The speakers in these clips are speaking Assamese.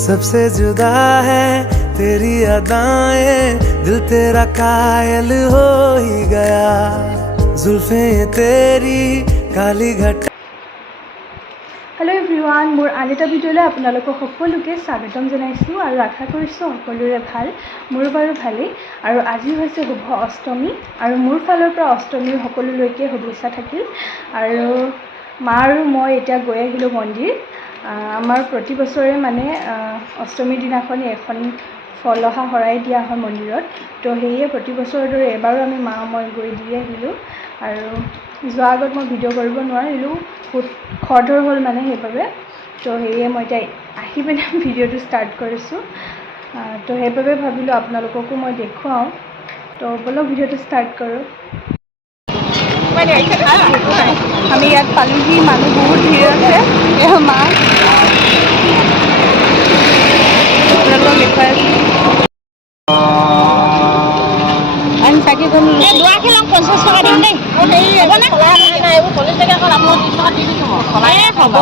सबसे जुदा है तेरी अदाएं, दिल तेरा कायल हो ही गया, जुल्फे तेरी काली घटा। हेलो एवरीवान, मोर आन एटा भिडिओলৈ আপোনালোকক সকলোকে স্বাগতম জনাইছোঁ আৰু আশা কৰিছোঁ সকলোৰে ভাল। মোৰ বাৰু ভালেই। আৰু আজি হৈছে শুভ অষ্টমী আৰু মোৰ ফালৰ পৰা অষ্টমীৰ সকলোলৈকে শুভেচ্ছা থাকিল। আৰু মা আৰু মই এতিয়া গৈ আহিলোঁ মন্দিৰ। আমাৰ প্ৰতি বছৰে মানে অষ্টমীৰ দিনাখনি এখন ফলহা শৰাই দিয়া হয় মন্দিৰত। তো সেয়ে প্ৰতি বছৰৰ দৰে এবাৰো আমি মা মই গৈ দি আহিলোঁ। আৰু যোৱাৰ আগত মই ভিডিঅ' কৰিব নোৱাৰিলোঁ, বহুত খৰধৰ হ'ল মানে সেইবাবে। তো সেয়ে মই এতিয়া আহি পিনে ভিডিঅ'টো ষ্টাৰ্ট কৰিছোঁ। তো সেইবাবে ভাবিলোঁ আপোনালোককো মই দেখুৱাওঁ। তো বলক ভিডিঅ'টো ষ্টাৰ্ট কৰোঁ। আমি ইয়াত পালোহি, মানুহ বহুত ভিৰ আছে। এয়া মা আপোনালোকক দেখুৱাই আছোঁ। আমি চাকি ধৰি দুৱাকে লওঁ 50 টকা দিম দেই। এইবোৰ 40 টকা হ'ল, আপোনাৰ 30 টকা দি দিব। হ'ব।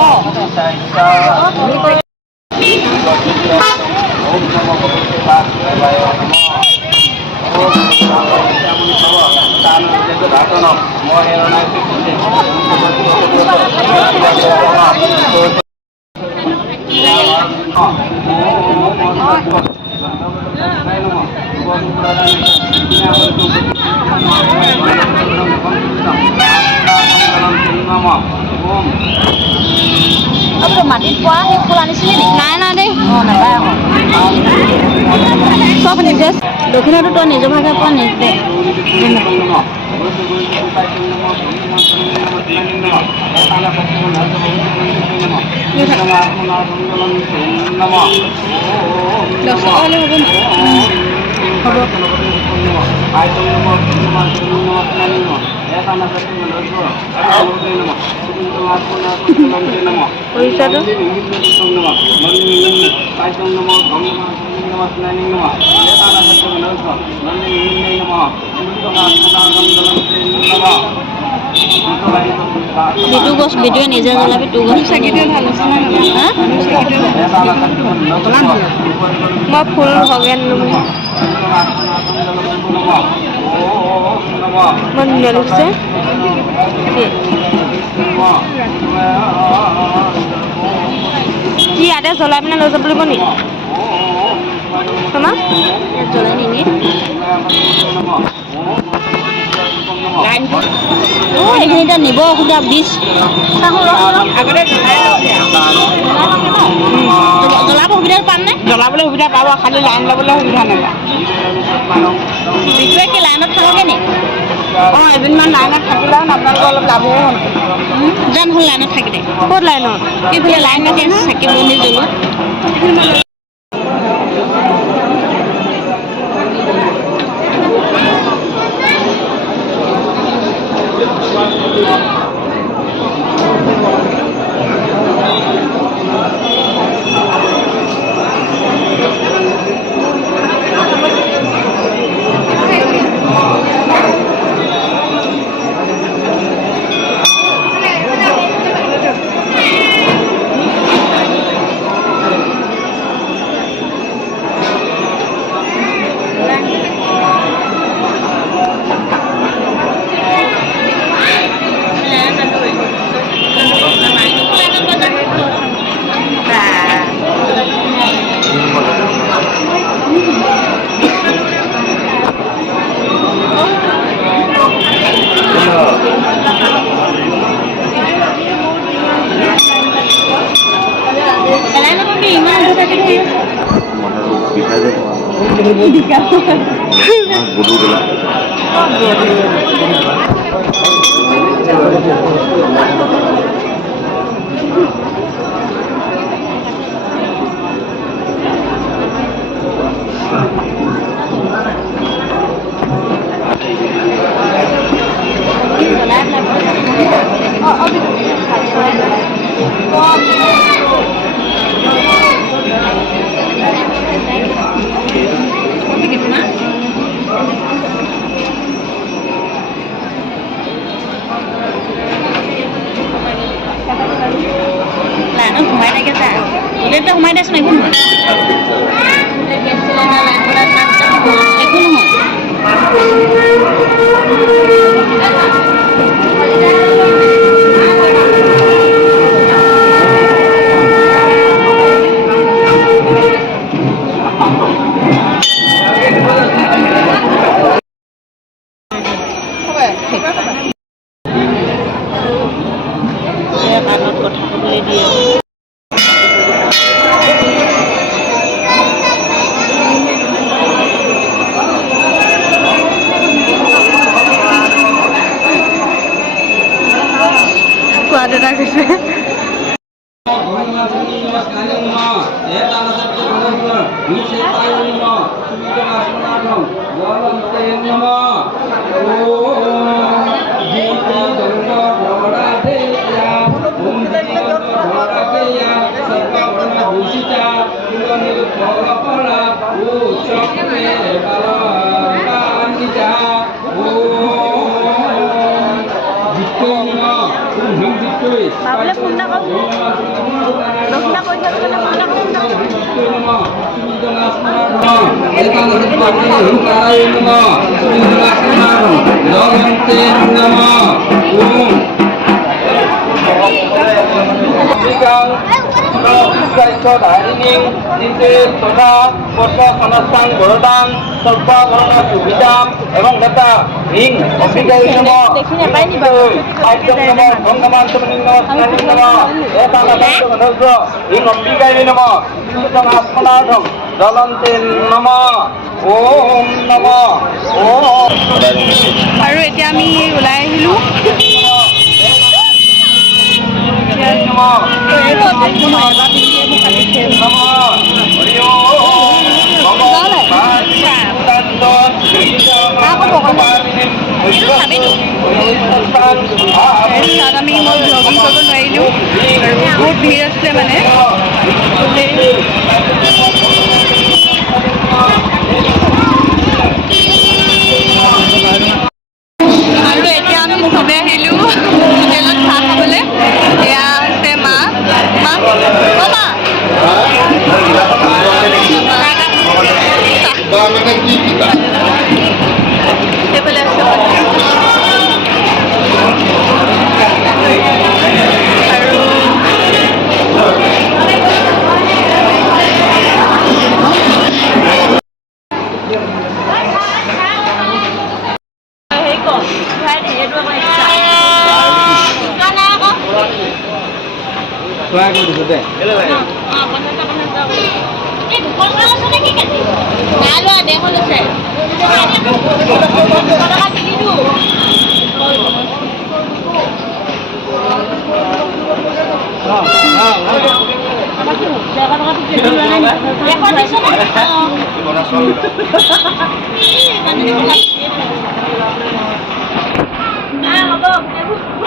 আপুনি মাটিত পোৱা সেই ফুল আনিছিলে নি? নাই নাই দেই। অঁ নাপায় আকৌ চব নিজে। দক্ষিণতো তই নিজৰ ভাগে পোৱা নিজে। বিটু গছ বিটুৱে নিজে জ্বলাবি। টু গছ চাকিটোৱে ভাল আছে। মই ফুল ভগে আনিলোঁ মানে মই ধুনীয়া লাগিছে। কি ইয়াতে জ্বলাই পিনে লৈ যাব লাগিব নি? তোমাক ইয়াত জ্বলাই নিনিয়ে। এইখিনিতে নিব অসুবিধা 20 আগতে জ্বলাব সুবিধা পামনে? জ্বলাবলৈ সুবিধা পাব, খালি লাইন ল'বলৈ সুবিধা নাপায়। বিটুৱে কি লাইনত থাকোগে নি? অঁ এদিনমান লাইনত থাকিলে আপোনালোকৰ অলপ লাভো হ'ল। জান হ'ল লাইনত থাকিলে। ক'ত লাইনত? কিফালে লাইনত চাকি বন্তি জ্বলো। দেচোন একো নহয় গেছ চিলিণ্ডাৰ লাইন পতাৰ একো নহয় কাণত কথা ক'বলৈ দিয়ে সোৱাদ এটা গৈছে বাবুলে ফোন এটা কৰো দক্ষিণা কৈ থাকো এবং নেতা ৰিং অফিসাৰ দেখি নাপাই নি বাৰু জ্বলন্তে নম ওম নম ওম আৰু এতিয়া আমি ওলাই আহিলোঁ তাত আমি মই ব্লগিং কৰিব নোৱাৰিলোঁ আৰু বহুত ভিৰ আছিলে মানে আৰু এতিয়া আমি মুখতে আহিলোঁ হোটেলত চাহ খাবলৈ এয়া আছে মা এইফালে আছে Try go to the হ'ব